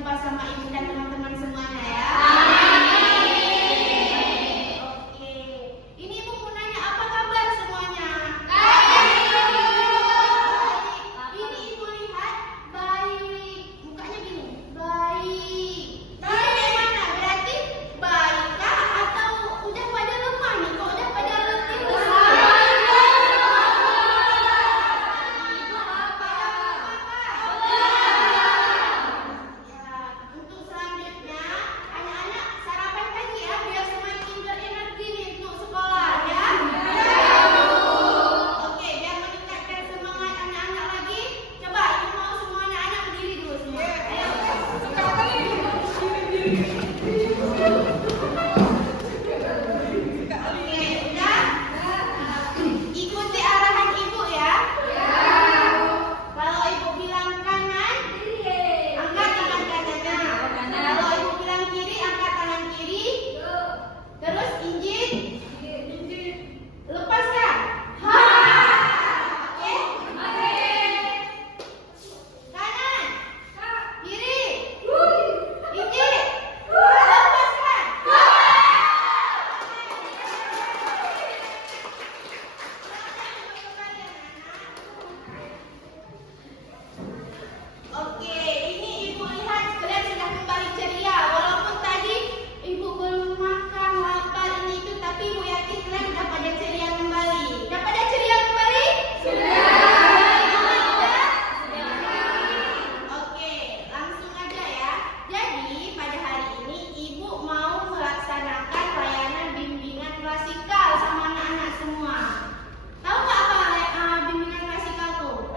jumpa sama ibu dan teman-teman semuanya ya. Oke, ini ibu mau nanya apa kabar semuanya? Ini ibu lihat baik, mukanya gini, baik. Ini mana? Berarti baik kah atau udah pada lemah nih? Kok udah pada letih semua? Untuk selanjutnya, anak-anak sarapan pagi ya, biar semakin berenergi nih untuk sekolah ya. Oke, biar meningkatkan semangat anak-anak lagi, coba ibu mau semua anak-anak berdiri dulu semua. Ayo. Oke, udah? Ikuti arahan ibu ya. Kalau ibu bilang kanan, angkat tangan kanannya. Kalau ibu bilang kiri, angkat tangan kiri. Terus injit. Lepaskan. Oke? Kanan. Kiri. Injit. Lepaskan. Oke, ini ibu lihat kalian sudah kembali ceria. Walaupun tadi ibu belum makan, lapar ini itu, tapi ibu yakin kalian sudah pada ceria kembali. Sudah pada ceria kembali? Sudah. Oke, langsung aja ya. Jadi pada hari ini ibu mau melaksanakan layanan bimbingan klasikal sama anak-anak semua. Tahu nggak apa bimbingan klasikal tuh?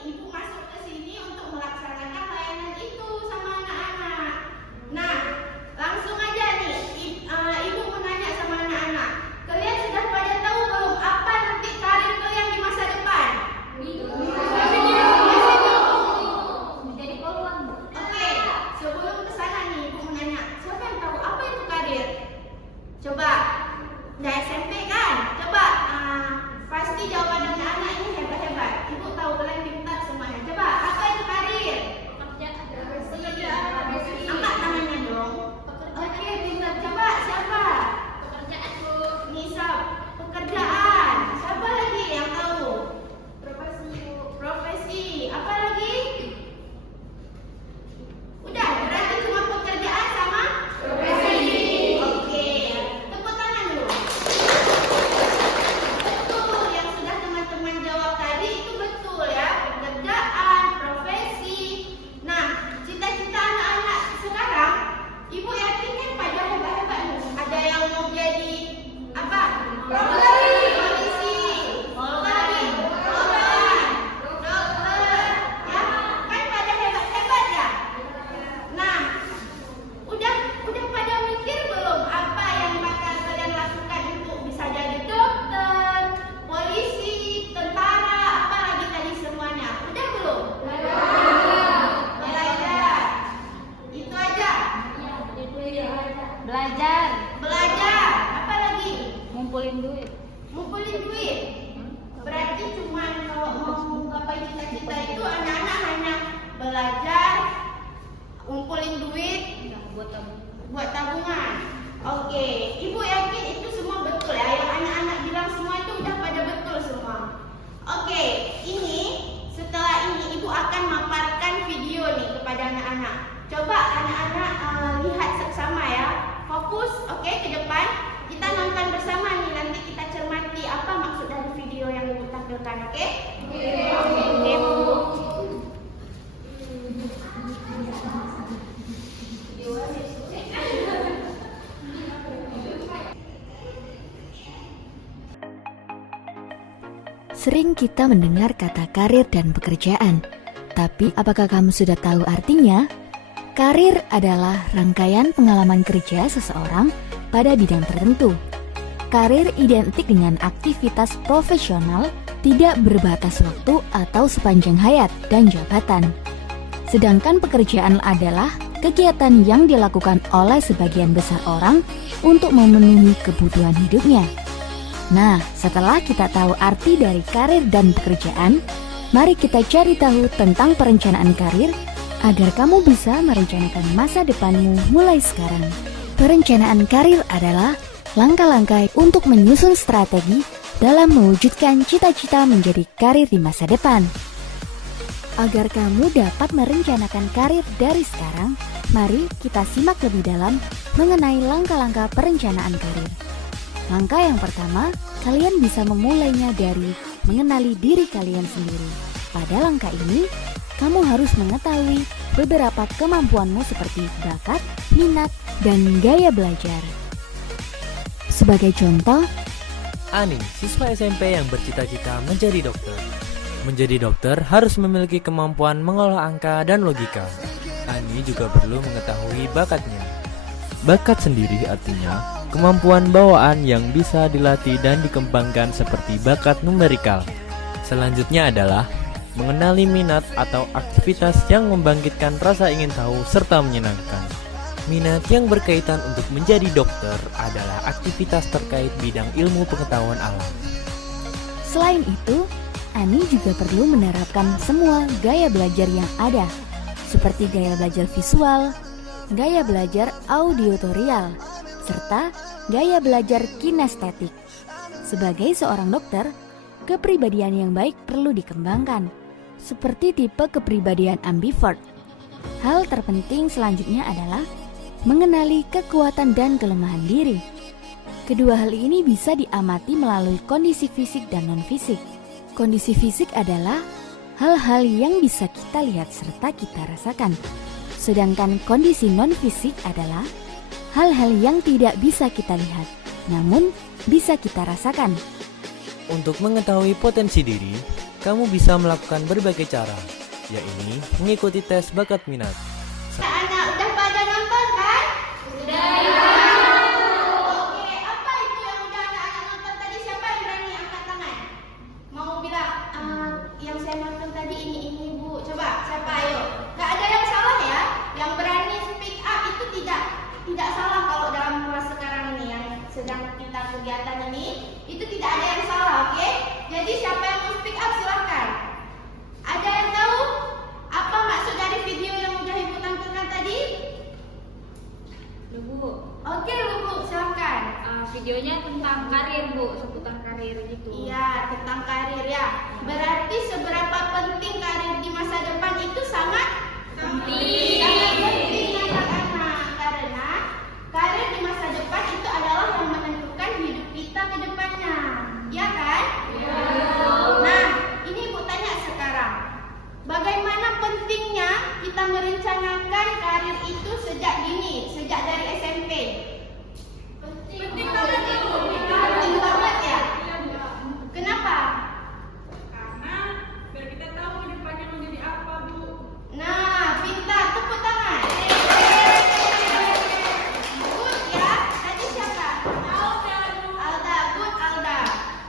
Ibu masuk ke sini untuk melaksanakan layanan itu sama anak-anak. Nah, langsung aja nih, ibu mau nanya sama anak-anak. Kalian sudah pada tahu belum apa nanti karir kalian di masa depan? Oke, sebelum ke sana nih, ibu mau nanya. Siapa yang tahu apa itu karir? Coba, udah SMP kan? Coba, pasti jawaban anak-anak ini hebat-hebat. Ibu tahu kalian pintar semuanya. Coba, apa itu karir? Angkat tangannya dong. Oke, pintar. Coba, siapa? Nisa, pekerjaan. Siapa lagi yang tahu? Profesi. Apa lagi? Udah, berarti cuma pekerjaan sama profesi. Oke, tepuk tangan dulu. Betul, yang sudah teman-teman jawab tadi itu betul ya. Pekerjaan, profesi. Nah, cita-cita anak-anak sekarang, ibu yakin kan pada hebat-hebat nih. Ada yang mau jadi apa? Polisi. Lagi, dokter. Ya, kan pada hebat-hebat ya. Nah, udah pada mikir belum apa yang bakal kalian lakukan untuk bisa jadi dokter, polisi, tentara, apa lagi tadi semuanya? Udah belum? Belajar. Itu aja. Belajar. Apa lagi? Ngumpulin duit. Ngumpulin duit. Berarti cuman kalau mau menggapai cita-cita itu anak-anak hanya belajar, ngumpulin duit, buat tabungan. Oke, ibu yakin itu semua betul ya? Yang anak-anak bilang semua itu udah pada betul semua. Oke, ini setelah ini ibu akan maparkan video nih kepada anak-anak. Coba anak-anak lihat sama ya. Fokus, oke, ke depan. Kita nonton bersama nih. Nanti kita cermati apa maksud dari video yang ibu tampilkan, oke? Oke, Bu. Sering kita mendengar kata karir dan pekerjaan, tapi apakah kamu sudah tahu artinya? Karir adalah rangkaian pengalaman kerja seseorang pada bidang tertentu. Karir identik dengan aktivitas profesional, tidak berbatas waktu atau sepanjang hayat dan jabatan. Sedangkan pekerjaan adalah kegiatan yang dilakukan oleh sebagian besar orang untuk memenuhi kebutuhan hidupnya. Nah, setelah kita tahu arti dari karir dan pekerjaan, mari kita cari tahu tentang perencanaan karir agar kamu bisa merencanakan masa depanmu mulai sekarang. Perencanaan karir adalah langkah-langkah untuk menyusun strategi dalam mewujudkan cita-cita menjadi karir di masa depan. Agar kamu dapat merencanakan karir dari sekarang, mari kita simak lebih dalam mengenai langkah-langkah perencanaan karir. Langkah yang pertama, kalian bisa memulainya dari mengenali diri kalian sendiri. Pada langkah ini, kamu harus mengetahui beberapa kemampuanmu seperti bakat, minat, dan gaya belajar. Sebagai contoh, Ani, siswa SMP yang bercita-cita menjadi dokter. Menjadi dokter harus memiliki kemampuan mengolah angka dan logika. Ani juga perlu mengetahui bakatnya. Bakat sendiri artinya kemampuan bawaan yang bisa dilatih dan dikembangkan seperti bakat numerikal. Selanjutnya adalah mengenali minat atau aktivitas yang membangkitkan rasa ingin tahu serta menyenangkan. Minat yang berkaitan untuk menjadi dokter adalah aktivitas terkait bidang ilmu pengetahuan alam. selain itu, Ani juga perlu menerapkan semua gaya belajar yang ada, seperti gaya belajar visual, gaya belajar auditorial, serta gaya belajar kinestetik. Sebagai seorang dokter, kepribadian yang baik perlu dikembangkan, seperti tipe kepribadian ambivert. Hal terpenting selanjutnya adalah mengenali kekuatan dan kelemahan diri. Kedua hal ini bisa diamati melalui kondisi fisik dan non-fisik. Kondisi fisik adalah hal-hal yang bisa kita lihat serta kita rasakan. Sedangkan kondisi non-fisik adalah hal-hal yang tidak bisa kita lihat, namun bisa kita rasakan. Untuk mengetahui potensi diri, kamu bisa melakukan berbagai cara, yaitu mengikuti tes bakat minat. Anak udah pada nonton kan? Udah. Oke, apa itu yang udah anak-anak nonton tadi? Siapa yang berani angkat tangan? Mau bilang, yang saya nonton tadi ini Bu. Coba, siapa ayo? Gak ada yang salah ya. Yang berani speak up itu tidak salah kalau dalam kelas sekarang ini yang sedang kita kegiatan ini, itu tidak ada yang salah, oke? Jadi siapa yang mau speak up silahkan. Ada yang tahu apa maksud dari video yang udah Ibu tampilkan tadi? Bu, Oke, Bu, silahkan. videonya tentang karir Bu, seputar karir gitu. Iya, tentang karir ya. Berarti seberapa penting karir di masa depan itu sangat Penting. Sangat penting anak-anak, karena karir di masa depan itu adalah yang menentukan hidup kita ke depannya. Ya kan? Iya. Nah, ini Ibu tanya sekarang. Bagaimana pentingnya kita merencanakan karir itu sejak dini, sejak dari SMP? Penting banget ya. Penting banget ya. Kenapa? Karena biar kita tahu depannya mau jadi apa, Bu. Nah, pintar, tepuk tangan. Good ya. Tadi siapa? Alda, good Alda.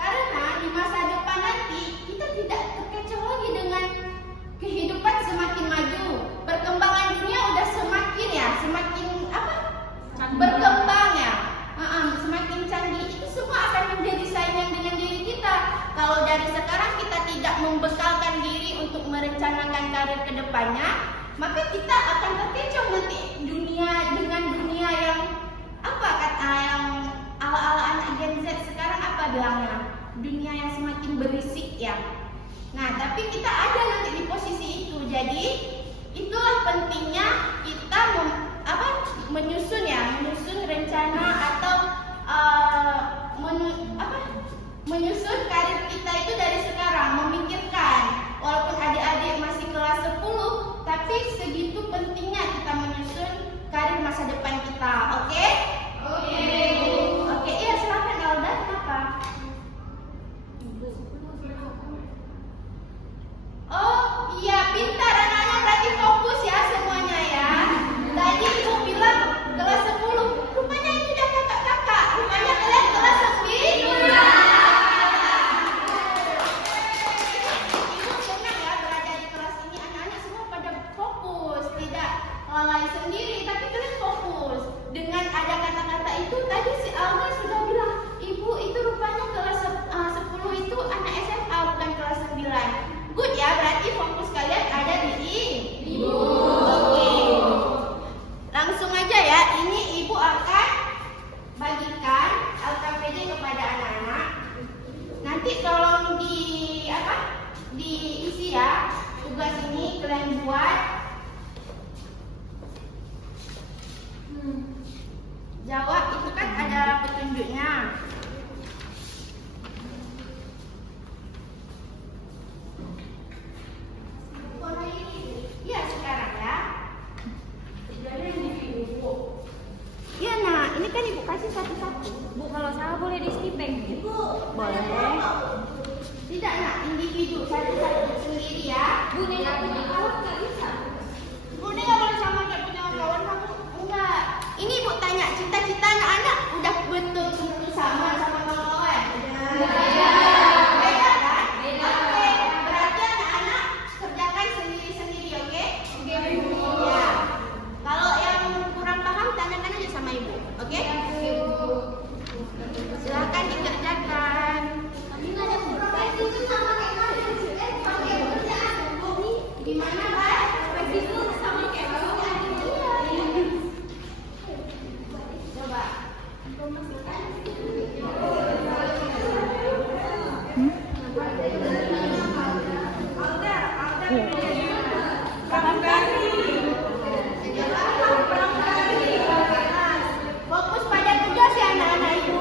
Karena di masa depan nanti kita tidak terkecoh lagi dengan kehidupan semakin maju. Perkembangan dunia udah semakin apa? Berkembang ya. Semakin canggih. Itu semua akan menjadi saingan dengan diri kita. Kalau dari sekarang kita tidak membekalkan diri untuk merencanakan karir ke depannya, maka kita akan terkecoh nanti dengan dunia yang apa kata yang ala-ala anak Gen Z sekarang apa bilangnya? Dunia yang semakin berisik ya. Nah, tapi kita ada nanti di posisi itu. Jadi, itulah pentingnya kita menyusun rencana atau menyusun karir kita itu dari sekarang, memikirkan walaupun adik-adik masih kelas 10, tapi segitu pentingnya kita menyusun karir masa depan kita. Oke? Oke, iya silakan Alda, kenapa? Oh iya, pintar anak-anak, berarti fokus ya semuanya ya. Tadi Ibu bilang kelas 10, rupanya itu udah kakak diisi ya. Tugas ini kalian buat. Jawab itu kan ada petunjuknya. Iya sekarang ya. Iya nah, ini kan ibu kasih satu-satu. Bu, kalau salah boleh di skipping. Boleh. Tidak nak individu satu-satu sendiri ya. Bu, ini nggak punya kawan nggak bisa. Bu, ini nggak boleh sama kayak punya kawan kamu. Enggak. Ini ibu tanya cita-cita anak-anak udah betul-betul sama kawan-kawan. Beda kan? Oke. Berarti anak-anak kerjakan sendiri-sendiri, oke? Oke, Bu. Ya. Kalau yang kurang paham tanyakan aja sama ibu, oke? Silakan dikerjakan. Gimana, Pak? Coba. Fokus pada tugas ya anak-anak ibu.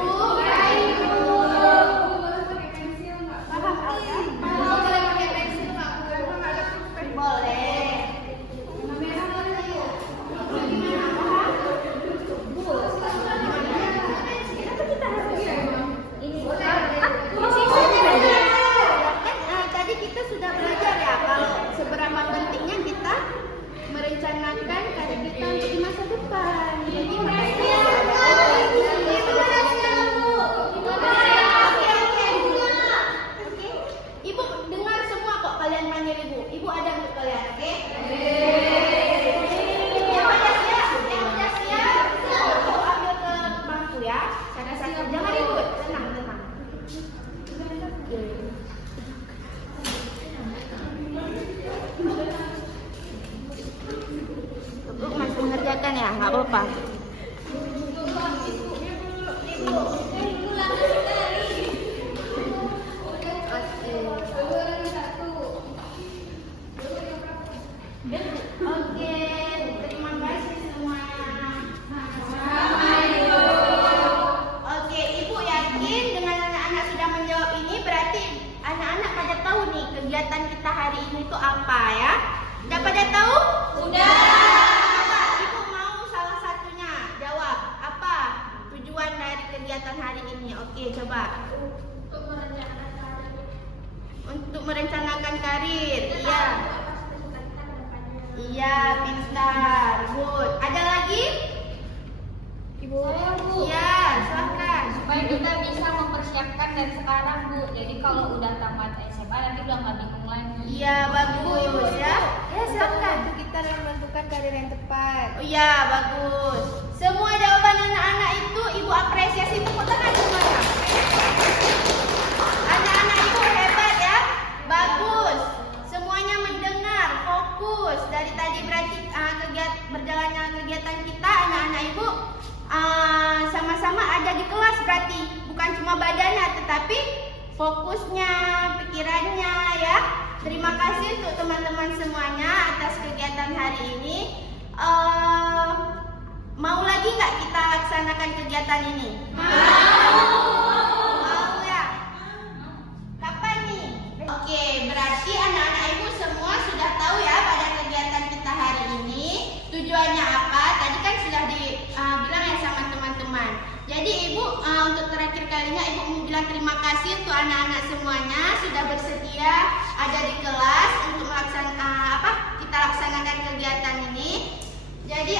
Paham Alda? Boleh pakai pensil nggak? Boleh. Gimana paham? Kan tadi kita sudah belajar ya kalau seberapa pentingnya kita merencanakan karir kita untuk di masa depan. Jadi makanya Ibu dengar semua kok kalian panggil ibu. Ibu ada untuk kalian, oke? Yang udah siap, Ibu ambil ke bangku ya. Satu-satu. Jangan ribut, tenang. Ibu masih mengerjakan ya, nggak apa-apa. Oke, terima kasih semuanya. Oke, Ibu yakin dengan anak-anak sudah menjawab ini berarti anak-anak pada tahu nih kegiatan kita hari ini itu apa ya? Sudah pada tahu? Sudah. Coba Ibu mau salah satunya jawab apa tujuan dari kegiatan hari ini? Oke, coba. Untuk merencanakan karir. Iya. Iya, pintar. Good. Ada lagi? Ibu. Saya, Bu. Iya, silakan. Supaya kita bisa mempersiapkan dari sekarang, Bu. Jadi kalau udah tamat SMA nanti udah nggak bingung lagi. Iya, bagus ya. Ya, silakan. Kita menentukan karir yang tepat. Oh iya, bagus. Semua jawaban anak-anak itu Ibu apresiasi, tepuk tangan semuanya. Anak-anak Ibu hebat ya. Bagus. Semuanya mendengar, fokus. Dari tadi berarti berjalannya kegiatan kita anak-anak Ibu sama-sama ada di kelas berarti. Bukan cuma badannya tetapi fokusnya, pikirannya ya. Terima kasih untuk teman-teman semuanya atas kegiatan hari ini. Mau lagi nggak kita laksanakan kegiatan ini? Mau ya? Kapan nih? Oke, berarti anak-anak Ibu semua sudah tahu ya pada kegiatan kita hari ini tujuannya apa. Tadi kan sudah dibilang ya sama teman-teman. Jadi Ibu untuk terakhir kalinya Ibu mau bilang terima kasih untuk anak-anak semuanya sudah bersedia ada di kelas untuk kita laksanakan kegiatan ini. Jadi